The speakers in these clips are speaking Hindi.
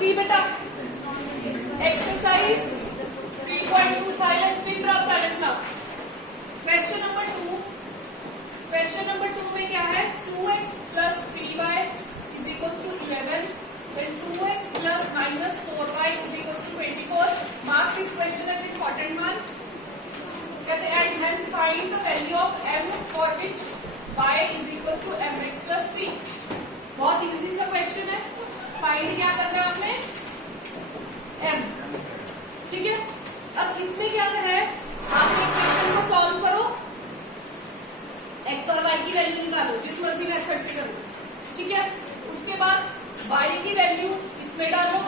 सी बेटा exercise 3.2 silence pin drop silence now. Question number 2 में क्या है 2x plus 3y is equals to 11 then 2x plus minus 4y is equals to 24। mark this question as important one। कहते हैं and hence find the value of m for which y is equals to mx plus 3। बहुत इजी सा क्वेश्चन है। फाइंड क्या करना है आपने m, ठीक है। अब इसमें क्या है आपने क्वेश्चन को सॉल्व करो, x और y की वैल्यू निकालो, जिस मर्जी मेथड से करो, ठीक है। उसके बाद y की वैल्यू इसमें डालो,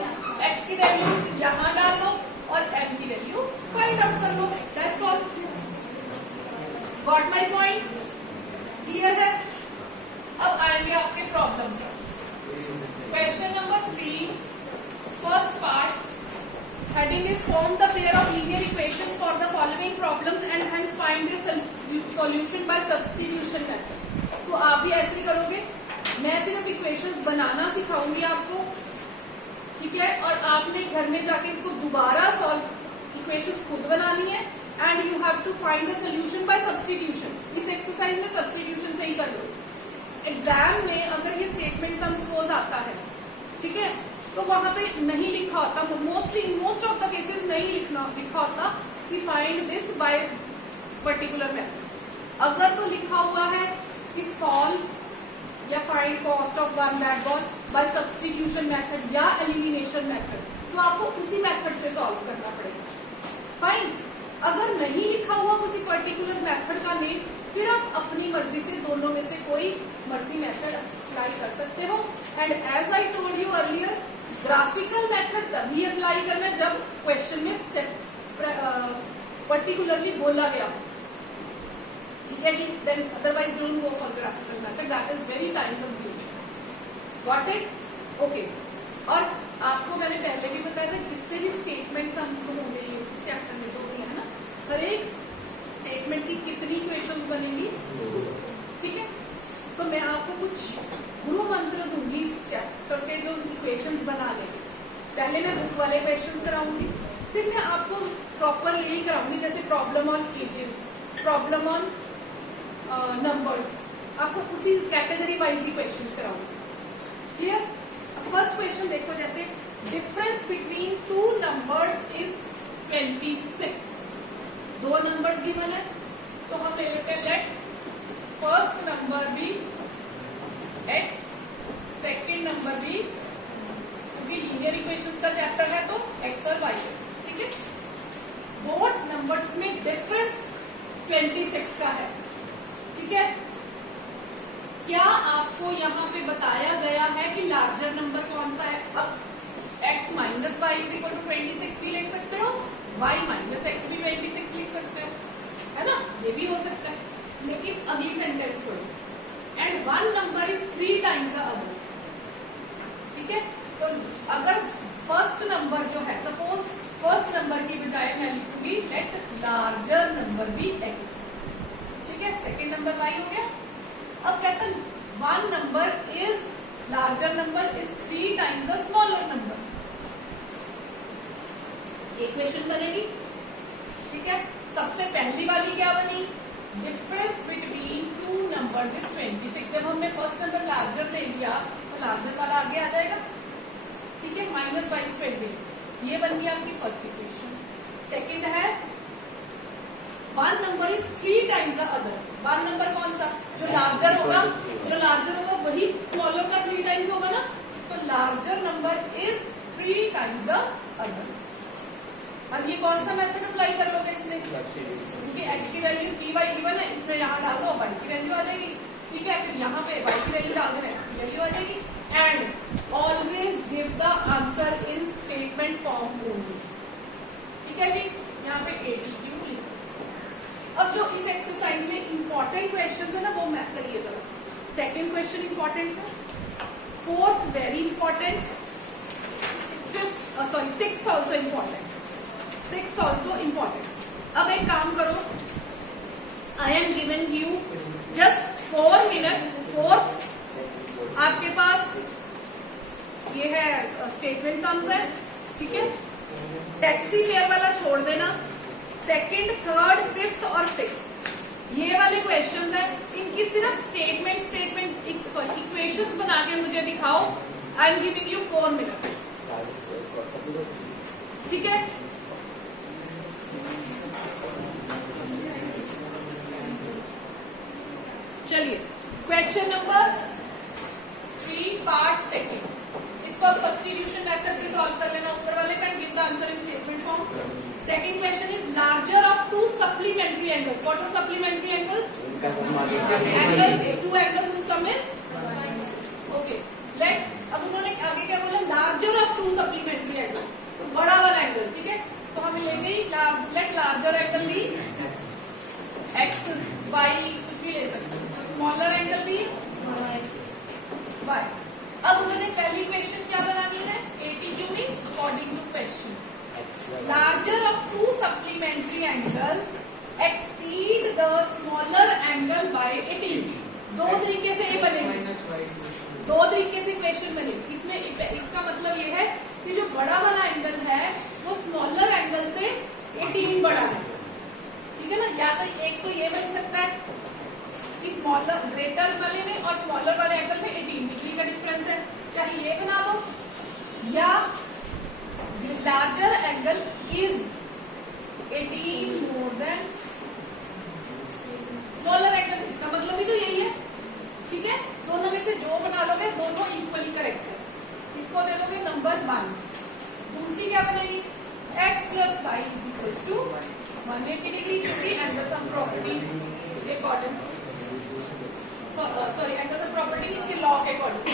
x की वैल्यू यहां डालो और m की वैल्यू फाइंड आउट कर लो। That's all. Got my point? Clear है? अब आएंगे आपके problem solve. Question number 3 first part heading is form the pair of linear equations for the following problems and hence find the solution by substitution method। तो आप भी ऐसे ही करोगे, मैं सिर्फ इक्वेशंस बनाना सिखाऊंगी आपको, ठीक है। और आपने घर में जाके इसको दोबारा सॉल्व इक्वेशंस खुद बनानी है and you have to find the solution by substitution. इस एक्सरसाइज में सब्स्टिट्यूशन से ही कर लो। एग्जाम में अगर ये स्टेटमेंट सम सपोज आता है, ठीक है, तो वहां पे नहीं लिखा होता, मोस्ट ऑफ द केसेस नहीं लिखा होता कि find this by particular method. अगर तो लिखा हुआ है कि सॉल्व या find cost of one bat ball by substitution method या एलिमिनेशन मेथड, तो आपको उसी मेथड से सॉल्व करना पड़ेगा। फाइन। अगर नहीं लिखा हुआ किसी पर्टिकुलर मेथड का नेम, फिर आप अपनी मर्जी से दोनों में से कोई मर्जी मेथड अप्लाई कर सकते हो। And as I told you earlier, graphical method तभी अप्लाई करना है जब क्वेश्चन में पर्टिकुलरली बोला गया, ठीक है जी। Then otherwise don't go for graphical method, that is very time consuming. Got it? Okay. और आपको मैंने पहले भी बताया था, जितने भी स्टेटमेंट्स हम होंगे इस चैप्टर में जो भी है ना, हर एक स्टेटमेंट की कितनी इक्वेशंस बनेंगी, ठीक है। तो मैं आपको कुछ गुरु मंत्र दूंगी इस चैप्टर के जो इक्वेशंस बना लेंगे। पहले मैं बुक वाले क्वेश्चंस कराऊंगी, फिर मैं आपको प्रॉपर यही कराऊंगी, जैसे problem on edges, problem on numbers, आपको उसी कैटेगरी वाइज ही क्वेश्चंस कराऊंगी। क्लियर? फर्स्ट क्वेश्चन देखो, जैसे difference between two numbers is 26। दो नंबर्स गिवन है, तो हम ले लेते हैं let first number be x, second number be, क्योंकि लीनियर इक्वेशंस का चैप्टर है तो x और y, ठीक है। दो नंबर्स में डिफरेंस 26 का है, ठीक है। क्या आपको यहाँ पे बताया गया है कि लार्जर नंबर कौन सा है? अब x minus y is equal to 26 भी लिख सकते हो, y माइनस एक्स भी 26 लिख सकते हो, है ना, ये भी हो सकता है। लेकिन अगली सेंटेंस पढ़ो, and one number is 3 times the other, ठीक है। तो अगर फर्स्ट नंबर जो है, सपोज फर्स्ट नंबर की बजाय मैं लिखूंगी let larger number be x, ठीक है, सेकेंड नंबर y हो गया। अब कहता है one number is larger number is 3 times the smaller number, equation बनेगी, ठीक है। सबसे पहली वाली क्या बनी? Difference between two numbers is 26। जब हमने फर्स्ट नंबर लार्जर ले लिया तो लार्जर वाला आगे आ जाएगा, ठीक है, माइनस वाई इज 26। ये बन गई आपकी फर्स्ट इक्वेशन। सेकंड है one number is 3 times the other. One number कौन सा? जो लार्जर होगा, वही स्मॉलर का 3 टाइम्स होगा ना, तो larger number is 3 times the other. अब ये कौन सा मेथड अप्लाई कर लोगे इसमें? क्योंकि x की वैल्यू 3y गिवन है, इसमें यहाँ डाल दो y की वैल्यू आ जाएगी, ठीक है। फिर यहाँ पे y की वैल्यू डाल दो, x की वैल्यू आ जाएगी। And always give the answer in statement form only, ठीक है जी। यहाँ पे ATQ लिखो। अब जो इस एक्सरसाइज में इंपॉर्टेंट क्वेश्चन है ना, वो मैं करिए जरा। सेकेंड क्वेश्चन इंपॉर्टेंट है, fourth very important, sixth also important, sixth also important. अब एक काम करो, I am given you just 4 minutes, आपके पास ये है स्टेटमेंट सम्स है, ठीक है। टैक्सी फेयर वाला छोड़ देना। सेकंड, थर्ड, फिफ्थ और सिक्स्थ ये वाले क्वेश्चंस है, इनकी सिर्फ इक्वेशंस बना के मुझे दिखाओ। I am giving you 4 minutes, ठीक है। चलिए क्वेश्चन नंबर 3 पार्ट सेकंड, इसको आप सब्स्टिट्यूशन मेथड से सॉल्व कर लेना उत्तर वाले का, give the answer in statement form. Second question is larger of 2 supplementary angles. What are supplementary angles? Angles, 2 angles whose sum is okay. Let, अब उन्होंने आगे क्या बोला? लार्जर ऑफ 2 सप्लीमेंट्री एंगल्स, तो बड़ा वाला एंगल, ठीक है। तो हमें ले गई लेट लार्जर एंगल ली एक्स वाई, कुछ भी ले सकते हैं, स्मॉलर एंगल भी वाई। अब उन्होंने पहली क्वेश्चन क्या बनानी है? ATQ means according to question, larger of 2 supplementary angles exceed the smaller angle by 18। दो तरीके से ये बनेगी, दो तरीके से क्वेश्चन बनेगी। इसमें इसका मतलब ये है कि जो बड़ा वाला एंगल है वो स्मॉलर एंगल से 18 बड़ा है, ठीक है ना। या तो एक तो ये बन सकता है कि स्मॉलर ग्रेटर वाले में और स्मॉलर वाले एंगल में 18 डिग्री का डिफरेंस है, चाहे ये बना दो, या larger angle is 18 more than smaller angle. इसका मतलब भी तो यही है, ठीक है। दोनों में से जो बना लोगे दोनों इक्वली करेक्ट है। इसको दे दोगे नंबर 1। दूसरी क्या बनेगी? x plus y is equals to 180 degree, क्योंकि एंगल सम प्रॉपर्टी के according, sorry angle sum property इसके लॉ के अकॉर्डिंग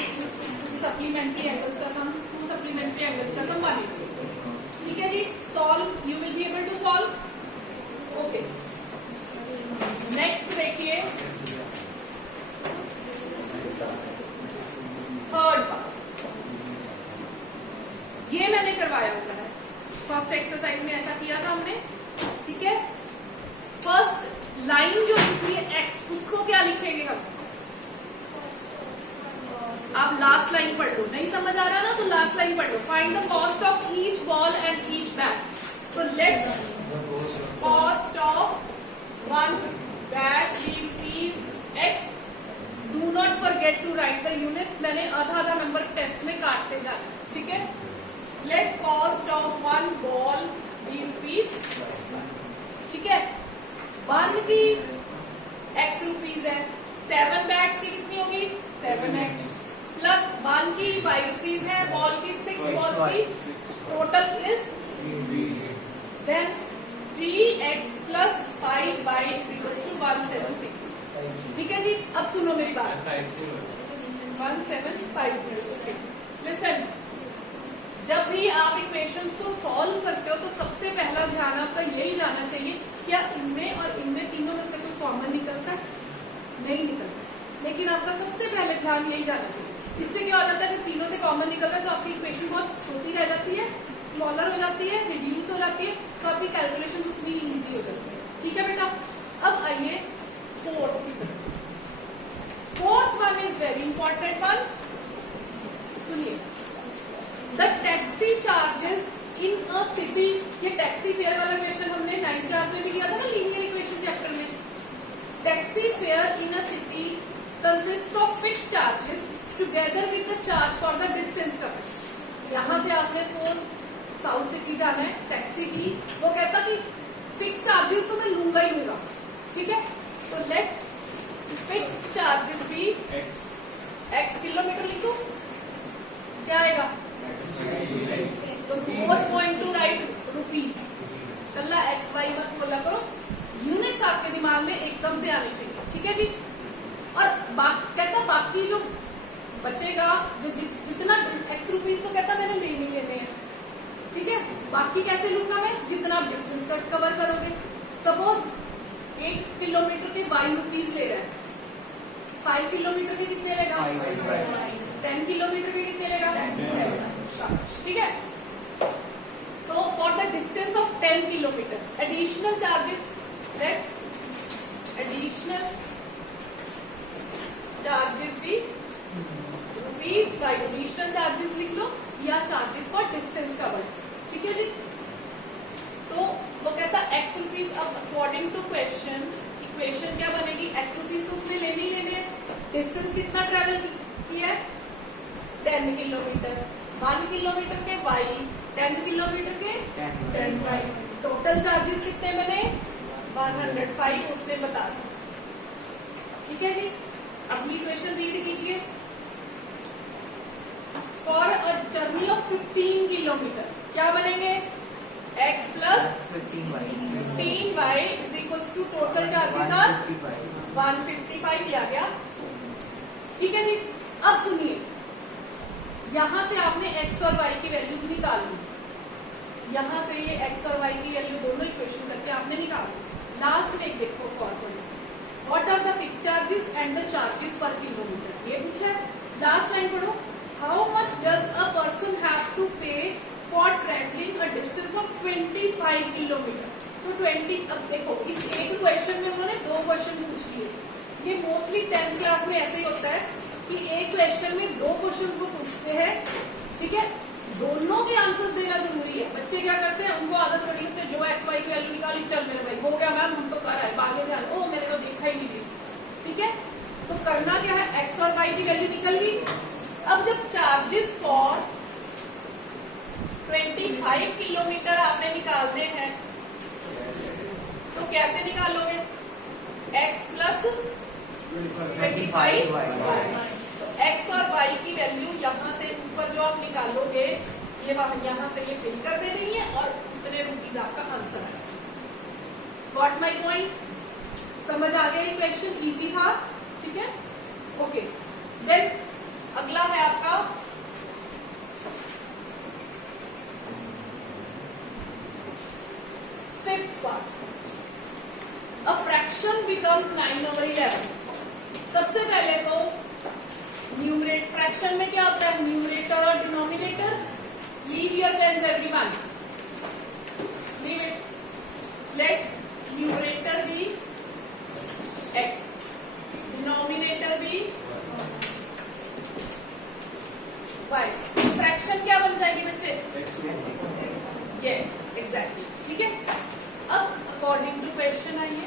सप्लीमेंट्री एंगल्स का सम, 2 सप्लीमेंट्री एंगल्स का सम 180, ठीक है जी। Solve, you will be able to solve, okay. Next देखिए थर्ड पार्ट, ये मैंने करवाया हुआ है फर्स्ट एक्सरसाइज में, ऐसा किया था हमने, ठीक है। फर्स्ट लाइन जो लिखी है एक्स, उसको क्या लिखेंगे हम? आप लास्ट लाइन पढ़ लो, नहीं समझ आ रहा ना तो लास्ट लाइन पढ़ लो। Find the cost of each ball and each bat. तो let cost of 1 bat rupees X. Do not forget to write the units. मैंने आधा नंबर टेस्ट में काटते जाना, ठीक है। Let cost of 1 ball B rupees, ठीक है। 1 की x रुपीज है, 7 बैट्स की कितनी होगी? 7x प्लस 1 की y रुपीज है, बॉल की 6 बॉल्स की, total is then 3x plus 5y is equals to 176, ठीक है जी। अब सुनो मेरी बात, 1750, ओके। लिसन, जब भी आप इक्वेशंस को सॉल्व करते हो तो सबसे पहला ध्यान आपका यही जाना चाहिए क्या इनमें और इनमें तीनों में से कोई कॉमन निकलता है? नहीं निकलता, लेकिन आपका सबसे पहले ध्यान यही जाना चाहिए। इससे क्या हो जाता है कि तीनों से कॉमन निकलता है तो आपकी इक्वेशन बहुत छोटी रह जाती है, स्मॉलर हो जाती है, रिड्यूस हो जाती है, तो आपकी कैलकुलेशन उतनी ईजी हो जाती है, ठीक है बेटा। अब आइए फोर्थ की तरफ। Fourth one is very important one, सुनिए। The taxi charges in a city, ये टैक्सी फेयर वाला क्वेश्चन हमने 9th क्लास में भी किया था ना, लीनियर इक्वेशन चैप्टर में। Taxi fare in a city consist of fix charges together with the charge for the distance covered. यहाँ से आपने सपोज साउथ सिटी जाना है टैक्सी की, वो कहता कि फिक्स चार्जेस तो मैं लूंगा ही लूंगा, ठीक है। तो लेट फिक्स चार्जेस भी x किलोमीटर लिखो, क्या आएगा? तो was going to write rupees, Kalla x y मत बोला करो, यूनिट्स आपके दिमाग में एकदम से आनी चाहिए, ठीक है जी। और कहता बाकी जो बचेगा, जो जितना x रुपीज तो कहता मैंने लेने हैं, ठीक है। बाकी कैसे लूंगा मैं? जितना आप डिस्टेंस कवर करोगे। सपोज 8 किलोमीटर के y रुपीज ले रहा है, 5 किलोमीटर के कितने लेगा? 10 किलोमीटर के कितने लेगा? ठीक है। तो for the distance of 10 kilometre additional charges, let additional charges भी रुपीज बाई एडिशनल चार्जेस लिख लो, या चार्जेस फॉर डिस्टेंस कवर्ड। ठीक है जी। तो वो कहता एक्स रुपीज, अब अकॉर्डिंग टू क्वेश्चन इक्वेशन क्या बनेगी, एक्स रुपीज तो उसने लेने ही लेने हैं। डिस्टेंस कितना ट्रेवल किया है 10 किलोमीटर, 1 किलोमीटर के वाई, 10 किलोमीटर के 10 वाई, टोटल चार्जेस कितने बने 105, उसने बता दिया। ठीक है जी। अगली क्वेश्चन रीड कीजिए। For a journey of 15 kilometre क्या बनेंगे, x plus 15y is equals to total charges are 155 लिया गया। ठीक है जी। अब सुनिए, यहां से आपने x और y की वैल्यूज निकाल ली, यहां से ये x और y की वैल्यू दोनों इक्वेशन करके आपने निकाल ली। लास्ट में देखो formula, what are the fix charges and the charges per kilometre, ये पूछा है। लास्ट लाइन पढ़ो, how much does a person have to pay for travelling a distance of 25 kilometre. तो 20, अब देखो इस एक क्वेश्चन में उन्होंने 2 क्वेश्चन पूछ लिए। ये मोस्टली 10th क्लास में ऐसे ही होता है कि एक क्वेश्चन में 2 क्वेश्चन को पूछते हैं। ठीक है, दोनों के आंसर्स देना जरूरी है। बच्चे क्या करते हैं, उनको आदत पड़ी होती है जो एक्स वाई की वैल्यू निकाली, चल मेरे भाई हो गया मैम हम तो कर रहे हैं, आगे ध्यान, ओ मैंने तो देखा ही नहीं। ठीक है, तो करना क्या है, एक्स और वाई की वैल्यू निकल गई। अब जब चार्जेस फॉर 25 किलोमीटर आपने निकालने हैं तो कैसे निकालोगे, एक्स प्लस 25 तो एक्स और वाई की वैल्यू यहाँ से ऊपर जो आप निकालोगे ये यहाँ से ये फिल कर देनी है और इतने रुपीज आपका आंसर है। गॉट माई पॉइंट, समझ आ गया, ये क्वेश्चन इजी था। ठीक है, ओके। देन अगला है आपका fifth part, a fraction becomes 9/11। सबसे पहले तो न्यूमरेटर, फ्रैक्शन में क्या होता है, न्यूमरेटर और denominator. Leave your pens everyone, leave it, let numerator be x, denominator be y। Fraction क्या बन जाएगी बच्चे, यस एग्जैक्टली। ठीक है, अब अकॉर्डिंग टू क्वेश्चन आइए,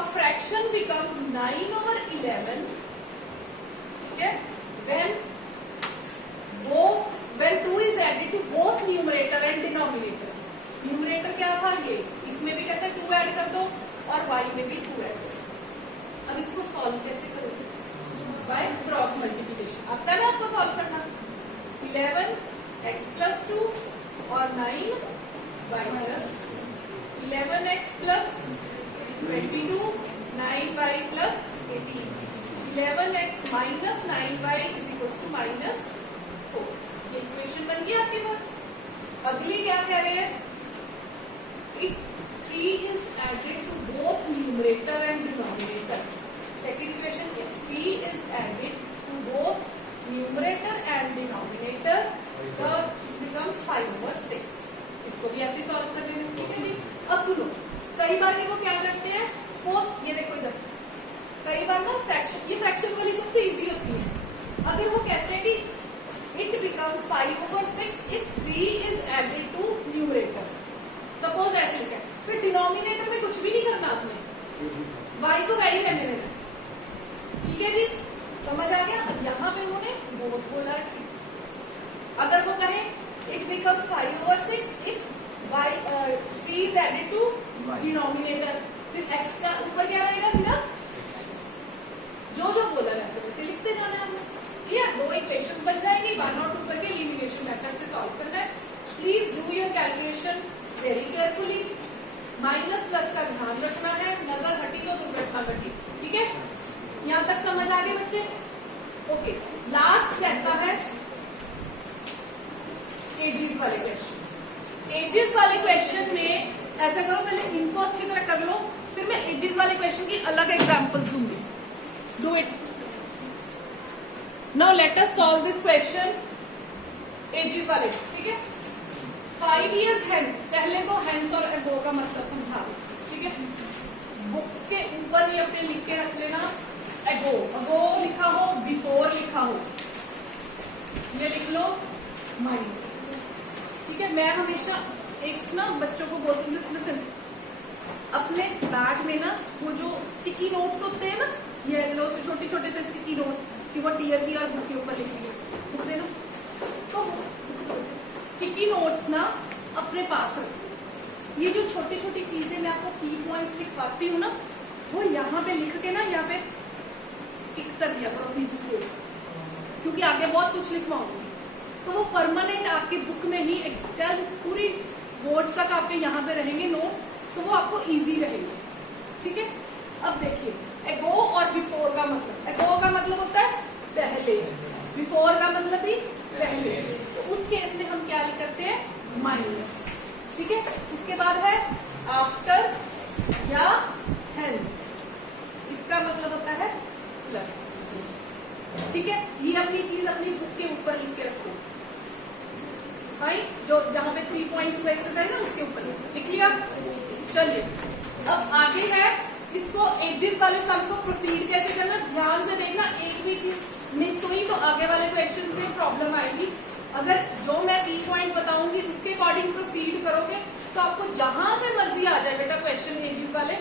a fraction becomes 9/11 when 2 is added to both numerator and denominator। Numerator क्या था ये, इसमें भी कहते हैं 2 ऐड कर दो और y में भी 2 ऐड कर दो। अब इसको सॉल्व कैसे करोगे, बाय क्रॉस मल्टीप्लिकेशन। आता है ना आपको सॉल्व करना, 11x plus 2 और 9y plus 11x plus 22, 9y plus 18, 11x minus 9y is equals to -4। ये इक्वेशन बन गई आपकी फर्स्ट। अगली क्या कह रहे हैं, if 3 is added to both numerator and denominator। Second equation, if 3 is added to both numerator and denominator the becomes 5/6। इसको भी ऐसे सॉल्व कर लेंगे। ठीक है जी। अब सुनो, कई बार वो क्या करते हैं, सपोज ये देखो इधर, कई बार ना फ्रैक्शन, ये फ्रैक्शन वाली सबसे इजी होती है। अगर वो कहते हैं कि it becomes 5/6 if 3 is added to numerator, suppose ऐसे लिखा है, फिर डिनोमिनेटर में कुछ भी नहीं करना आपने, y को वैल्यू रहने देना। ठीक है जी, समझ आ गया। अब यहाँ पे उन्होंने बहुत बोला है, अगर वो कहे it becomes 5/6 if y 3 is added to denominator, फिर x का ऊपर क्या रहेगा, सिर्फ जो जो बोला वैसे वैसे लिखते जाना है हमने। क्लियर, 2 इक्वेशन बन जाएंगी, 1 और 2 करके एलिमिनेशन मेथड से सॉल्व करना है। Please do your calculation very carefully. Minus plus का ध्यान रखना है, नजर हटी तो दुर्घटना घटी। ठीक है, यहाँ तक समझ आ गए बच्चे। ओके, लास्ट कहता है एजेस वाले क्वेश्चन। एजेस वाले क्वेश्चन में ऐसा करो, पहले इनको अच्छी तरह कर लो, फिर मैं एजेस वाले क्वेश्चन की अलग एग्जांपल्स दूंगी। Do it now, let us solve this question ages वाले। ठीक है, 5 years hence, पहले तो हेंस और एगो का मतलब समझा दो। ठीक है, बुक के ऊपर ही अपने लिख के रख लेना, एगो, अगो लिखा हो, बिफोर लिखा हो, ये लिख लो माइनस। ठीक है, मैं हमेशा एक ना बच्चों को बोलती हूँ, लिसन, अपने बैग में ना वो जो स्टिकी नोट्स होते हैं ना, येलो से छोटे छोटे से स्टिकी नोट्स कि वो टीयर की और बुक के ऊपर लिख लिया, बुक देना, तो स्टिकी नोट्स ना अपने पास रखो। ये जो छोटी छोटी चीजें मैं आपको की पॉइंट्स लिखवाती हूँ ना, वो यहाँ पे लिख के ना यहाँ पे स्टिक कर दिया करो अपनी बुक को, क्योंकि आगे बहुत कुछ लिखवाऊंगी, तो वो परमानेंट आपकी बुक में ही पूरी बोर्ड्स तक आपके यहाँ पे रहेंगे नोट्स, तो वो आपको इजी रहेगा। ठीक है, अब देखिए एगो और बिफोर का मतलब, एगो का मतलब होता है पहले, बिफोर का मतलब भी पहले, तो उस केस में हम क्या करते हैं, माइनस। ठीक है, उसके बाद है आफ्टर या हेंस, इसका मतलब होता है प्लस। ठीक है, ये अपनी चीज अपनी बुक के ऊपर लिख के रखो भाई, जो जहां पे 3.2 एक्सरसाइज है उसके ऊपर लिख लिया। चलिए अब आगे है, इसको एजेस वाले सम को प्रोसीड कैसे करना, ध्यान से देखना, एक भी चीज मिस हुई तो आगे वाले क्वेश्चन में प्रॉब्लम आएगी। अगर जो मैं की पॉइंट बताऊंगी उसके अकॉर्डिंग प्रोसीड करोगे तो आपको जहां से मर्जी आ जाए बेटा क्वेश्चन एजेस वाले,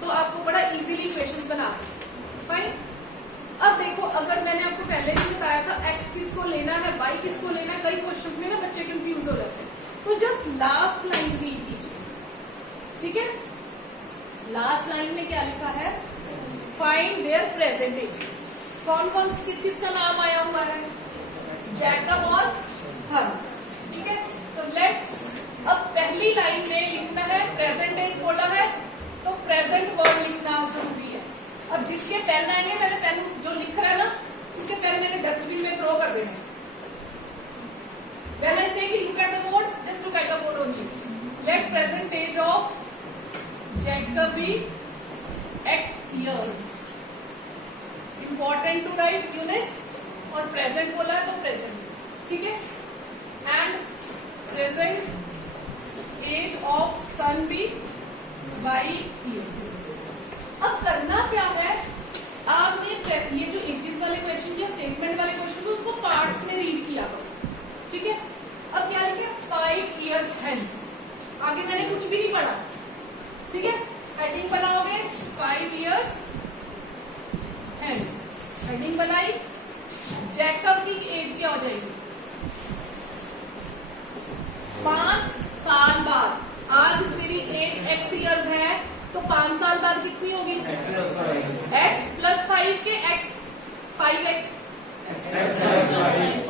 तो आपको बड़ा इजीली क्वेश्चन बना सकते। फाइन, अब देखो, अगर मैंने आपको पहले भी बताया था x किसको लेना है, y किसको लेना है, कई क्वेश्चंस में ना बच्चे कंफ्यूज हो जाते हैं, तो जस्ट लास्ट लाइन रीड कीजिए। ठीक है, लास्ट लाइन में क्या लिखा है, फाइंड देयर प्रेजेंट एजेस। कौन कौन किस किस का नाम आया हुआ है, जैकब और सन। ठीक है, तो लेट्स, अब पहली लाइन में लिखना है प्रेजेंट एज बोला है, तो प्रेजेंट वर्ड लिखना जरूरी है। अब जिसके पेन आएंगे, मैंने पेन जो लिख रहा है ना उसके पेन मैंने डस्टबिन में थ्रो कर देना है। When I say look at the board, just look at the board only. Let present age of Jacob be X years. Important to write units, और present बोला है तो present, ठीक है, and present age of son be Y years. अब करना क्या है, आपने ये जो एजेस वाले क्वेश्चन या स्टेटमेंट वाले क्वेश्चन उसको पार्ट्स में रीड किया करो। ठीक है, अब क्या लिखे, 5 years hence, आगे मैंने कुछ भी नहीं पढ़ा। ठीक है, हेडिंग बनाओगे 5 years hence, हेडिंग बनाई, जैकब की एज क्या हो जाएगी, 5 साल बाद, आज मेरी एज x years है तो 5 साल बाद कितनी होगी, x प्लस 5 के x, 5x।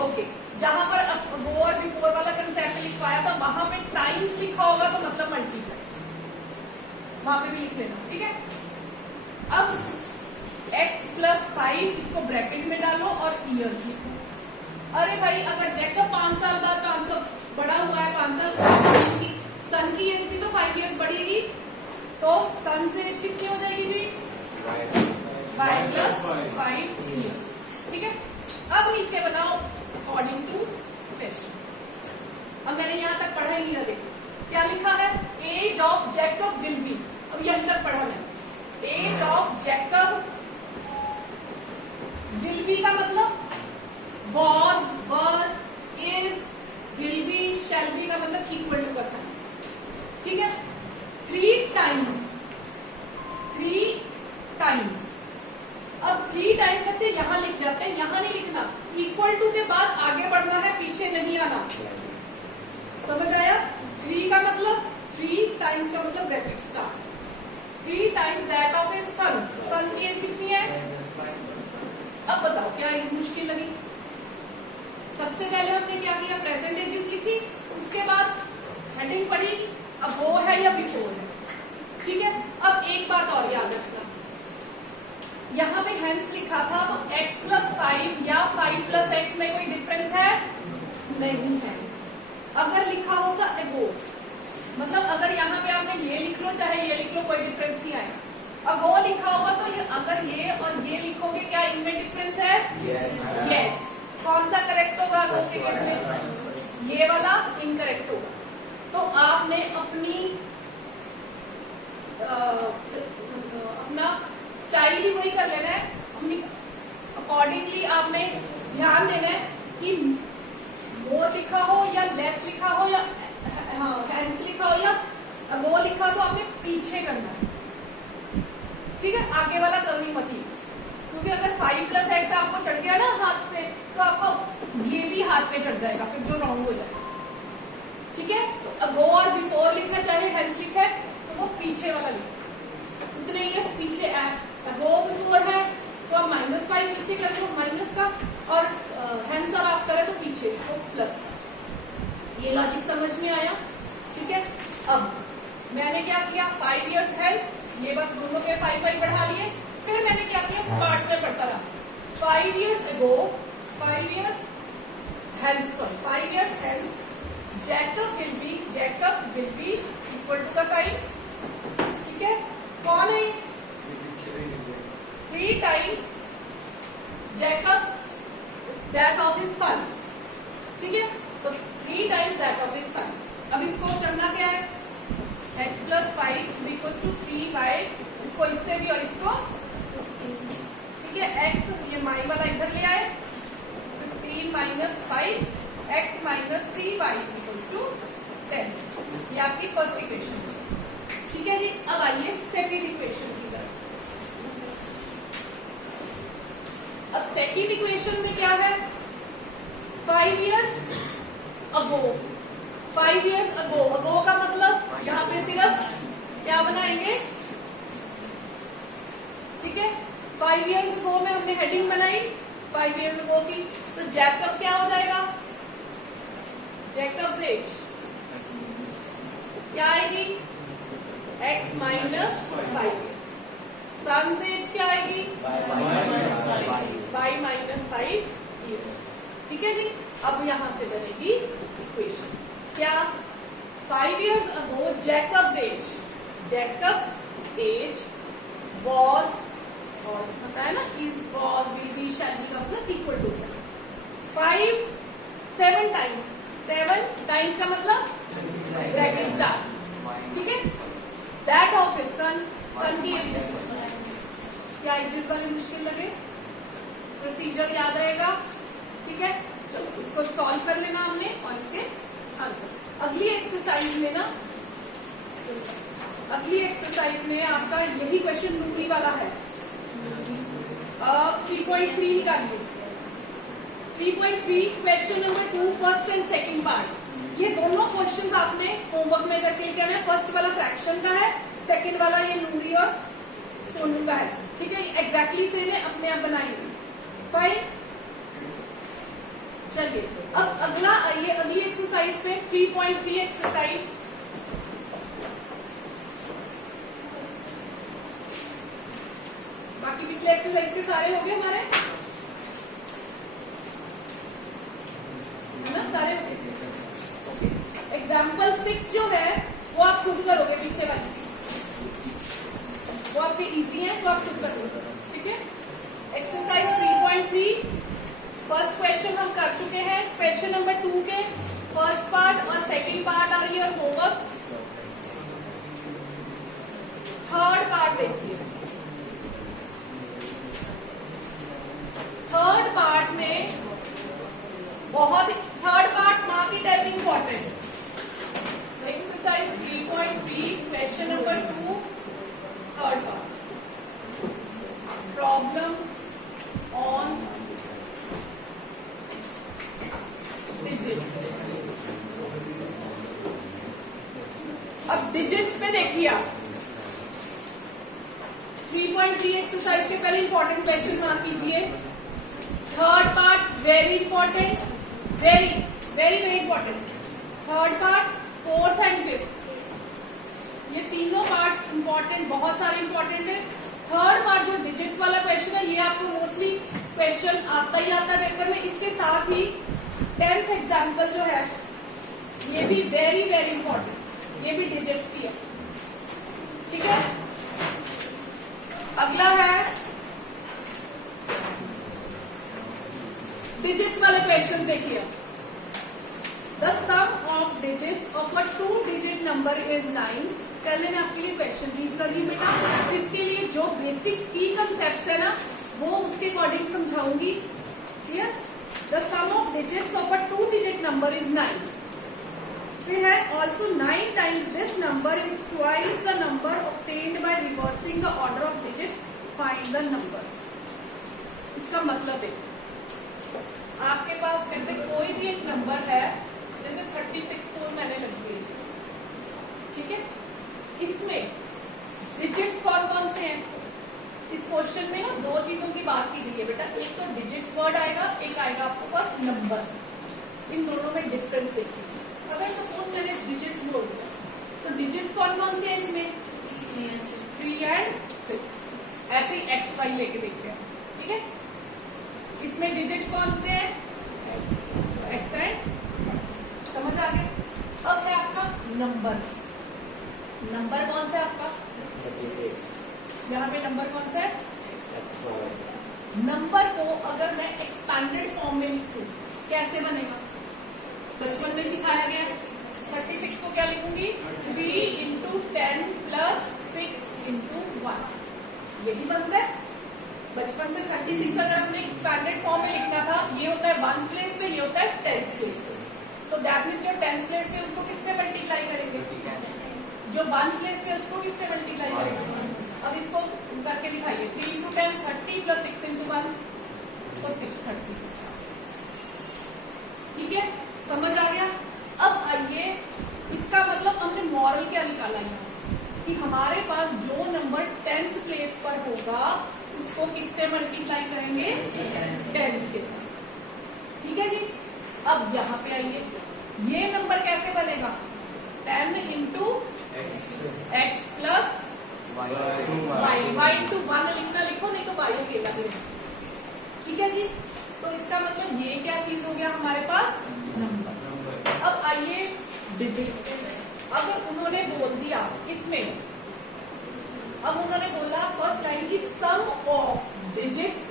ओके, जहां पर वो और बिफोर वाला कंसेप्ट लिखवाया था वहां पे टाइम्स लिखा होगा तो मतलब मल्टीप्लाई, वहां पे भी लिख लेना। ठीक है, अब x प्लस 5 इसको ब्रैकेट में डालो और ईयर्स लिखो। अरे भाई, अगर जैकब 5 साल बाद 500 बड़ा हुआ है, 5 साल की सन की एज भी तो 5 years बढ़ेगी, तो सन से एज कितनी हो जाएगी जी, y प्लस 5 years। ठीक है, अब नीचे बनाओ अकॉर्डिंग टू क्वेश्चन। अब मैंने यहां तक पढ़ा ही नहीं, देखो क्या लिखा है, age of Jacob will be, अब यहां तक पढ़ा मैंने, age of Jacob will be का मतलब was, were, is, will be, shall be का मतलब इक्वल टू का साइन। ठीक है, 3 times, अब 3 टाइम्स बच्चे यहां लिख जाते हैं, यहां नहीं लिखना, इक्वल टू के बाद आगे बढ़ना है, पीछे नहीं आना। समझ आया, 3 का मतलब 3 टाइम्स का मतलब bracket start, 3 times that of a son, son की एज कितनी है, अब बताओ क्या ये मुश्किल लगी। सबसे पहले हमने क्या किया, प्रेजेंट एजेस लिखी, उसके बाद हेडिंग पढ़ी, अब वो है या बिफोर है। ठीक है, अब एक बात और याद रखना, यहाँ पे हेंस लिखा था तो x प्लस 5 या 5 प्लस x में कोई डिफरेंस है, नहीं है। अगर लिखा होता एगो, मतलब अगर यहाँ पे आपने ये लिख लो चाहे ये लिख लो, कोई डिफरेंस नहीं आएगा। अब वो लिखा होगा तो ये, अगर ये और ये लिखोगे क्या इनमें डिफरेंस है, यस। कौन सा करेक्ट होगा दूसरे केस में, ये वाला इनकरेक्ट होगा। तो आपने अपना स्टाइल ही वही कर लेना है, अपनी अकॉर्डिंगली आपने ध्यान देना है कि मोर लिखा पीछे करना है, ठीक है। आगे वाला कभी मत यूज, क्योंकि अगर 5 + x आपको चढ़ गया ना हाथ पे, तो आपको ये भी हाथ पे चढ़ जाएगा, फिर जो रॉन्ग हो जाएगा, ठीक है। तो अगो और बिफोर लिखना, चाहे हेंस लिखा है तो वो पीछे वाला लिखना, उतने ही पीछे अगो बिफोर है तो आप -5 पीछे कर लो माइनस का, और हेंस और आफ्टर है तो पीछे तो प्लस का। ये लॉजिक समझ में आया, ठीक है। अब मैंने क्या किया, 5 years हेंस, ये बस दोनों के 5 बढ़ा लिए, फिर मैंने क्या किया, पार्ट्स में पढ़ता रहा। 5 years ago, 5 years hence, Jacob will be equal to का साइन, ठीक है। कौन है 3 times Jacob's that of his son, ठीक है। तो 3 times that of his son। अब इसको करना क्या है, x + 5 = 3y, इसको इससे भी और इसको, ठीक है। x ये माई वाला इधर ले आए, 15 - 5 x - 3y = 10। ये आपकी फर्स्ट इक्वेशन है, ठीक है जी। अब आइए सेकंड इक्वेशन की तरफ। अब सेकंड इक्वेशन में क्या है, 5 years ago, 5 years ago, अगो का मतलब यहाँ पे सिर्फ क्या बनाएंगे, ठीक है। 5 years ago में हमने हेडिंग बनाई 5 years ago की, तो जैकब क्या हो जाएगा, जैकब्स एज क्या आएगी, x - 5, सन्स एज क्या आएगी, y - 5 years, ठीक है जी। अब यहां से बनेगी इक्वेशन क्या, 5 years ago Jacob's age was पता है ना, is, was, will be, shall be का मतलब इक्वल टू 5 7 times, 7 times का मतलब ब्रैकेट स्टार, ठीक है। That of his son, son की एजेस, क्या एजेस वाले मुश्किल लगे, प्रोसीजर याद रहेगा, ठीक है। चलो इसको सॉल्व कर लेना हमने और इसके आंसर। अगली एक्सरसाइज में ना, अगली एक्सरसाइज में आपका यही क्वेश्चन नूरी वाला है, 3.3 निकालिए। 3.3 question number 2 first and second part. ये दोनों क्वेश्चंस आपने होमवर्क में करके क्या है, फर्स्ट वाला फ्रैक्शन का है, सेकंड वाला ये नूरी और सोनू का है, ठीक है। एग्जैक्टली सेम है, अपने आप बनाएंगे, फाइन। चलिए अब अगला आइए, अगली एक्सरसाइज पे 3.3 एक्सरसाइज। बाकी पिछले एक्सरसाइज के सारे हो गए हमारे, है ना, सारे हो गए। एग्जाम्पल 6 जो है वो आप खुद करोगे, पीछे वाली वो आपके इजी है, तो आप खुद करोगे, ठीक है। एक्सरसाइज 3.3 फर्स्ट क्वेश्चन हम कर चुके हैं। क्वेश्चन नंबर 2 के फर्स्ट पार्ट और सेकंड पार्ट आ रही है होमवर्क। थर्ड पार्ट देखिए, थर्ड पार्ट में बहुत, third part mark it as important. Exercise 3.3 question number 2 third part, problem on digits. अब डिजिट्स पे देखिए आप, 3.3 एक्सरसाइज के पहले इंपॉर्टेंट क्वेश्चन मार्क कीजिए। Third part very important, very very very important. Third part, fourth and fifth, ये तीनों पार्ट्स इंपॉर्टेंट, बहुत सारे इंपॉर्टेंट है। थर्ड पार्ट जो डिजिट्स वाला क्वेश्चन है, ये आपको मोस्टली क्वेश्चन आता ही आता है पेपर में। इसके साथ ही 10th एग्जाम्पल जो है ये भी वेरी वेरी इंपॉर्टेंट, ये भी डिजिट्स की है, ठीक है। अगला है डिजिट्स वाले क्वेश्चन देखिए। The sum of digits of a 2-digit number is 9। पहले मैं आपके लिए क्वेश्चन रीड कर रही हूँ बेटा, इसके लिए जो बेसिक की कंसेप्ट है ना वो उसके अकॉर्डिंग समझाऊंगी, clear. The sum of digits of a 2-digit number is 9। फिर है also 9 times this number is twice the number obtained by reversing the order of digit, find the number. इसका मतलब है आपके पास कहते कोई भी एक नंबर है, जैसे 36 को मैंने लग गई, ठीक है, इसमें डिजिट्स कौन कौन से हैं? इस क्वेश्चन में ना दो चीजों की बात की गई है बेटा, एक तो डिजिट्स वर्ड आएगा, एक आएगा आपके पास नंबर। इन दोनों में डिफरेंस देखिए। अगर सपोज मैंने डिजिट्स बोल दिया तो डिजिट्स कौन कौन से हैं इसमें? 3 and 6, ऐसे ही एक्स वाई लेके देखते हैं, ठीक है। इसमें डिजिट्स कौन से हैं? एक्स एंड, समझ आ गए। अब है आपका नंबर। नंबर कौन सा है आपका? यहाँ पे नंबर कौन सा है? नंबर को अगर मैं एक्सपैंडेड फॉर्म में लिखूं कैसे बनेगा? बचपन में सिखाया गया। 36 को क्या लिखूंगी? 3 into 10 plus 6 into 1, यही बनता है। बचपन से 36 अगर हमने एक्सपैंडेड फॉर्म में लिखना था, ये होता है 1s प्लेस पे, ये होता है 10s प्लेस पे। तो दैट मीन्स जो 10s प्लेस पे उसको किससे मल्टीप्लाई करेंगे? जो 1s प्लेस पे उसको किससे मल्टीप्लाई करेंगे? अब इसको करके दिखाइए। 3 into 10 30 plus 6 into 1, तो 36, ठीक है, समझ आ गया। अब आइए, इसका मतलब हमने मॉरल क्या निकाला यहाँ से कि हमारे पास जो नंबर 10th प्लेस पर होगा उसको किससे मल्टीप्लाई करेंगे? 10s के साथ, ठीक है जी। अब यहाँ पे आइए, ये नंबर कैसे बनेगा? 10 into x plus y into 1 लिखना लिखो, नहीं तो y अकेला भी है, ठीक है जी। तो इसका मतलब ये क्या चीज हो गया हमारे पास? नंबर। अब आइए डिजिट्स पे। अगर उन्होंने बोल दिया इसमें, अब उन्होंने बोला फर्स्ट लाइन की सम ऑफ डिजिट्स